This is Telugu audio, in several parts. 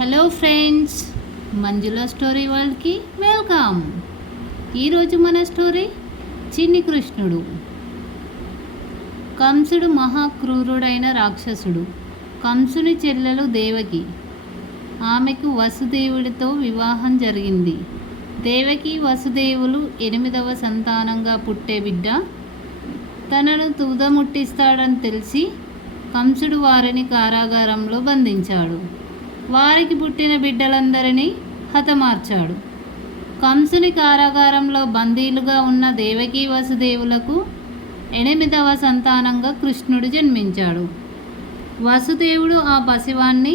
హలో ఫ్రెండ్స్, మంజుల స్టోరీ వరల్డ్కి వెల్కమ్. ఈరోజు మన స్టోరీ చిన్ని కృష్ణుడు. కంసుడు మహాక్రూరుడైన రాక్షసుడు. కంసుని చెల్లెలు దేవకి. ఆమెకు వసుదేవుడితో వివాహం జరిగింది. దేవకి వసుదేవులు 8వ సంతానంగా పుట్టే బిడ్డ. తనను తుదముట్టిస్తాడని తెలిసి కంసుడు వారిని కారాగారంలో బంధించాడు. వారికి పుట్టిన బిడ్డలందరినీ హతమార్చాడు. కంసుని కారాగారంలో బందీలుగా ఉన్న దేవకీ వసుదేవులకు 8వ సంతానంగా కృష్ణుడు జన్మించాడు. వసుదేవుడు ఆ పసివాణ్ణి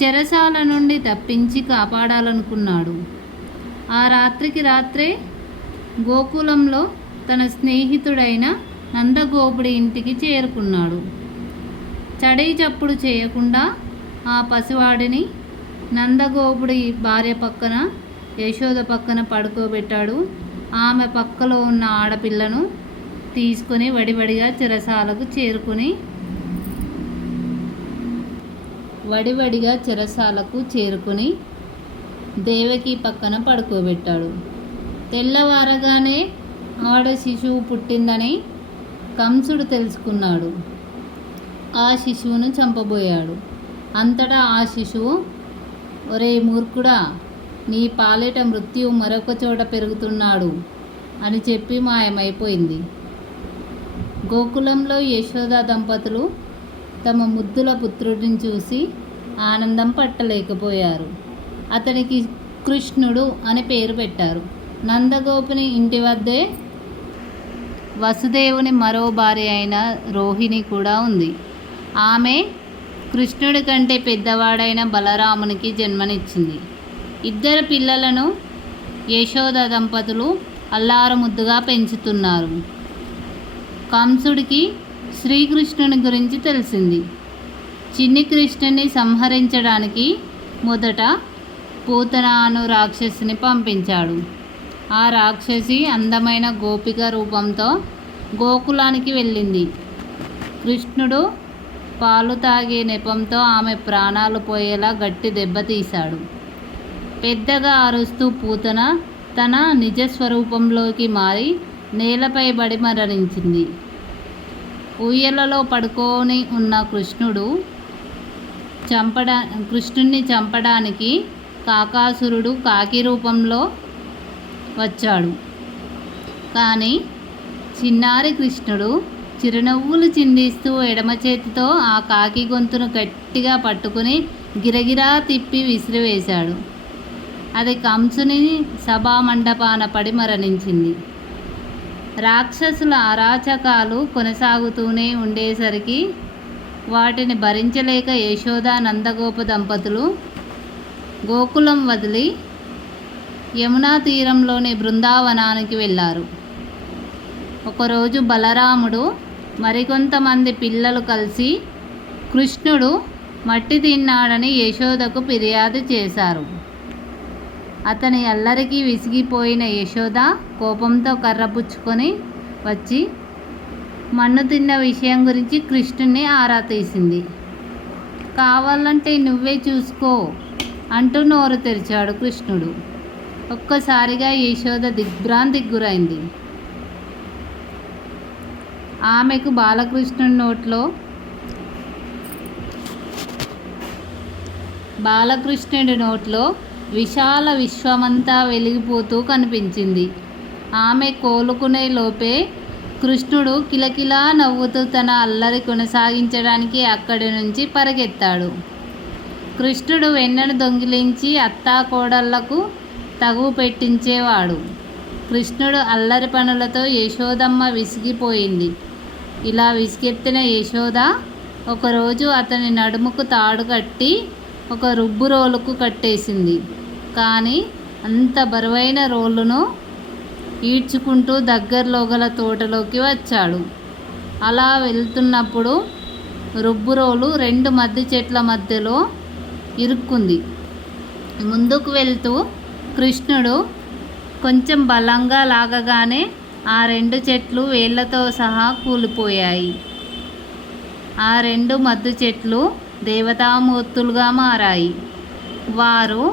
చెరసాల నుండి తప్పించి కాపాడాలనుకున్నాడు. ఆ రాత్రికి రాత్రే గోకులంలో తన స్నేహితుడైన నందగోపుడి ఇంటికి చేరుకున్నాడు. చడీ చప్పుడు చేయకుండా ఆ పసివాడిని నందగోపుడి భార్య పక్కన, యశోద పక్కన పడుకోబెట్టాడు. ఆమె పక్కలో ఉన్న ఆడపిల్లను తీసుకుని వడివడిగా చెరసాలకు చేరుకుని దేవకి పక్కన పడుకోబెట్టాడు. తెల్లవారగానే ఆడ శిశువు పుట్టిందని కంసుడు తెలుసుకున్నాడు. ఆ శిశువును చంపబోయాడు. అంతటా ఆ శిశువు, ఒరే మూర్ఖుడా, నీ పాలిట మృత్యువు మరొక చోట పెరుగుతున్నాడు అని చెప్పి మాయమైపోయింది. గోకులంలో యశోద దంపతులు తమ ముద్దుల పుత్రుడిని చూసి ఆనందం పట్టలేకపోయారు. అతనికి కృష్ణుడు అని పేరు పెట్టారు. నందగోపుని ఇంటి వద్దే వసుదేవుని మరో భార్య అయిన రోహిణి కూడా ఉంది. ఆమె కృష్ణుడి కంటే పెద్దవాడైన బలరామునికి జన్మనిచ్చింది. 2 పిల్లలను యశోద దంపతులు అల్లారముద్దుగా పెంచుతున్నారు. కంసుడికి శ్రీకృష్ణుని గురించి తెలిసింది. చిన్ని కృష్ణుని సంహరించడానికి మొదట పూతన అను రాక్షసిని పంపించాడు. ఆ రాక్షసి అందమైన గోపిక రూపంతో గోకులానికి వెళ్ళింది. కృష్ణుడు పాలు తాగే నెపంతో ఆమె ప్రాణాలు పోయేలా గట్టి దెబ్బతీశాడు. పెద్దగా అరుస్తూ పూతన తన నిజస్వరూపంలోకి మారి నేలపై పడి మరణించింది. ఊయలలో పడుకొని ఉన్న కృష్ణుణ్ణి చంపడానికి కాకాసురుడు కాకి రూపంలో వచ్చాడు. కానీ చిన్నారి కృష్ణుడు చిరునవ్వులు చిందిస్తూ ఎడమ చేతితో ఆ కాకి గొంతును గట్టిగా పట్టుకుని గిరగిరా తిప్పి విసిరివేశాడు. అది కంసుని సభామండపాన పడి మరణించింది. రాక్షసుల అరాచకాలు కొనసాగుతూనే ఉండేసరికి వాటిని భరించలేక యశోద నందగోప దంపతులు గోకులం వదిలి యమునా తీరంలోని బృందావనానికి వెళ్ళారు. ఒకరోజు బలరాముడు మరికొంతమంది పిల్లలు కలిసి కృష్ణుడు మట్టి తిన్నాడని యశోదకు ఫిర్యాదు చేశారు. అతని అల్లరికి విసిగిపోయిన యశోద కోపంతో కర్ర పుచ్చుకొని వచ్చి మన్ను తిన్న విషయం గురించి కృష్ణుణ్ణి ఆరా తీసింది. కావాలంటే నువ్వే చూసుకో అంటూ నోరు తెరిచాడు కృష్ణుడు. ఒక్కసారిగా యశోద దిగ్భ్రాంతికి గురైంది. ఆమెకు బాలకృష్ణుడి నోట్లో విశాల విశ్వమంతా వెలిగిపోతూ కనిపించింది. ఆమె కోలుకునే లోపే కృష్ణుడు కిలకిలా నవ్వుతూ తన అల్లరి కొనసాగించడానికి అక్కడి నుంచి పరిగెత్తాడు. కృష్ణుడు వెన్నను దొంగిలించి అత్తాకోడళ్లకు తగువు పెట్టించేవాడు. కృష్ణుడు అల్లరి పనులతో యశోదమ్మ విసిగిపోయింది. ఇలా విసిగెత్తిన యశోద ఒకరోజు అతని నడుముకు తాడు కట్టి ఒక రుబ్బు రోలుకు కట్టేసింది. కానీ అంత బరువైన రోలును ఈడ్చుకుంటూ దగ్గరలో గల తోటలోకి వచ్చాడు. అలా వెళ్తున్నప్పుడు రుబ్బు రోలు 2 మద్ది చెట్ల మధ్యలో ఇరుక్కుంది. ముందుకు వెళ్తూ కృష్ణుడు కొంచెం బలంగా లాగగానే ఆ 2 చెట్లు వేళ్లతో సహా కూలిపోయాయి. ఆ 2 మద్దు చెట్లు దేవతామూర్తులుగా మారాయి. వారు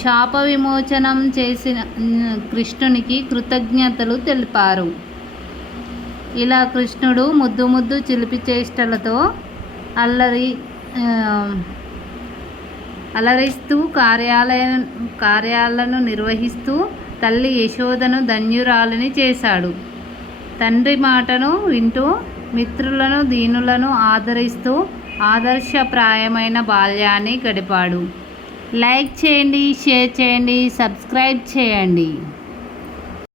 శాప విమోచనం చేసిన కృష్ణునికి కృతజ్ఞతలు తెలిపారు. ఇలా కృష్ణుడు ముద్దు ముద్దు చిలిపి చేష్టలతో అలరిస్తూ కార్యాలను నిర్వహిస్తూ తల్లి యశోదను ధన్యురాలిని చేశాడు. తండ్రి మాటను వింటూ మిత్రులను దీనులను ఆదరిస్తూ ఆదర్శప్రాయమైన బాల్యాన్ని గడిపాడు. లైక్ చేయండి, షేర్ చేయండి, సబ్స్క్రైబ్ చేయండి.